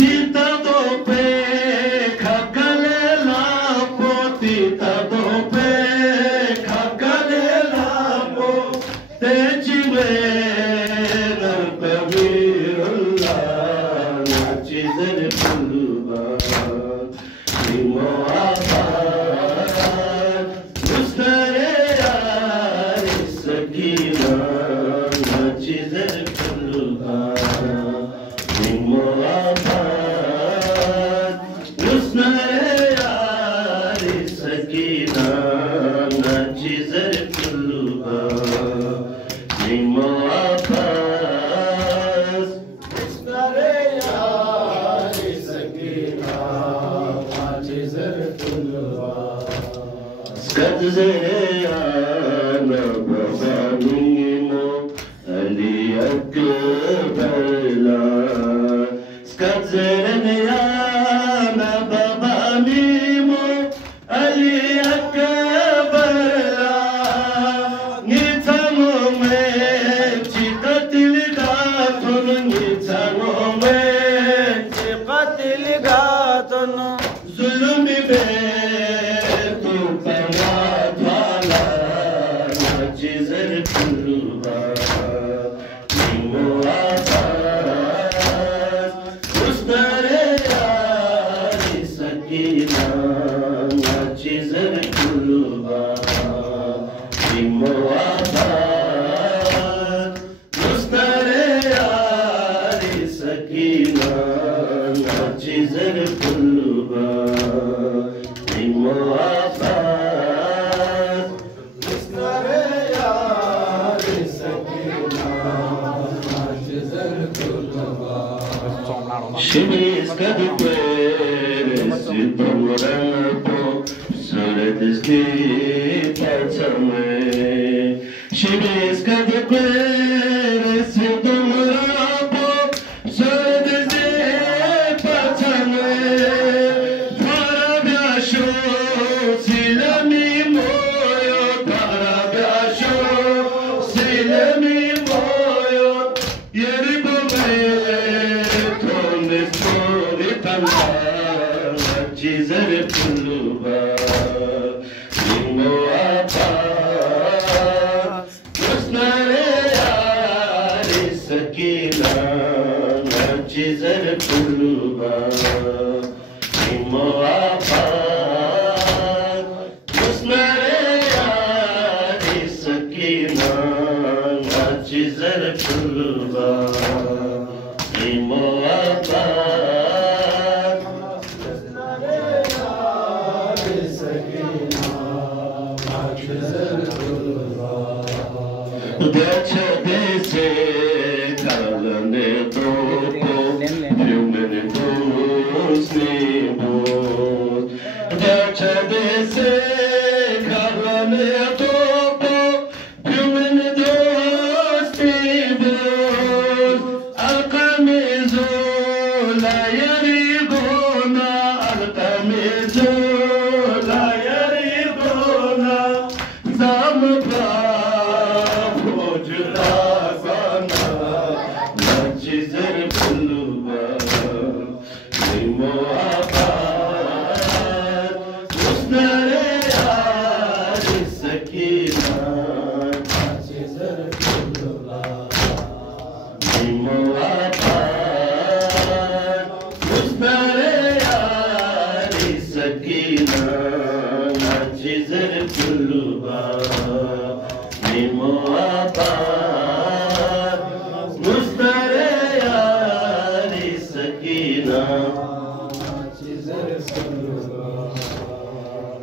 Tita dope kakalela po, tita dope kakalela po, tejiwe narpamila nachizere puluba, imo abad mustare sakina nachizere puluba, imo abad Shibis kaduperes itomorapo soledesdi pachame. Shibis kaduperes itomorapo soledesdi pachame. Parabiasho silami moyo, parabiasho silami moyo, yeribo Jizar puluba, imo abad, musnare sakina, jizar puluba, imo abad, musnare sakina, jizar puluba, imo abad. Deche dese kalane topo, fiumene musnibus. Deche dese kalane topo, fiumene musnibus. Alcamizu la yarigona, alcamizu la yarigona, zampa.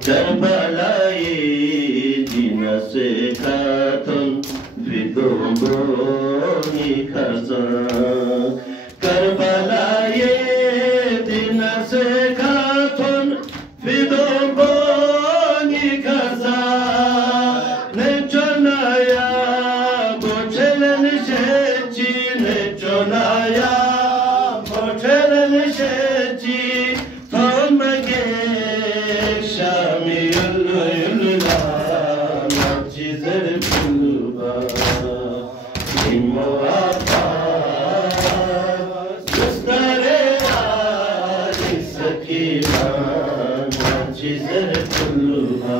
Karbala'i dinasekaton fidumoni kar कज़ा Karbala ये दिन से खाथुन फिदो बोनी कज़ा ने चुनाया बोचलन शेची ने चुनाया बोचलन शेची थोम गे शामी युल्ला मचीज़र पुलबा निमोआता सुस्तरे आली सकीना मचीज़र पुलबा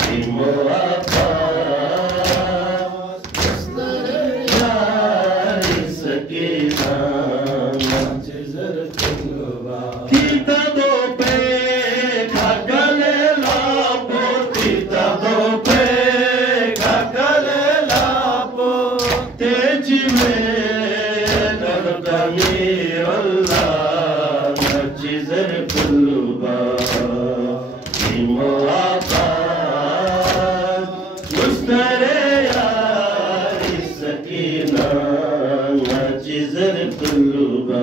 निमोआता सुस्तरे आली सकीना मचीज़र पुलबा तीता दो पे खागले लापो तीता दो पे खागले लापो तेजी में नरदमी अल्लाह मचीज़र पुलबा निमोआता मुस्तरे यारी सकीना मचीज़र पुलबा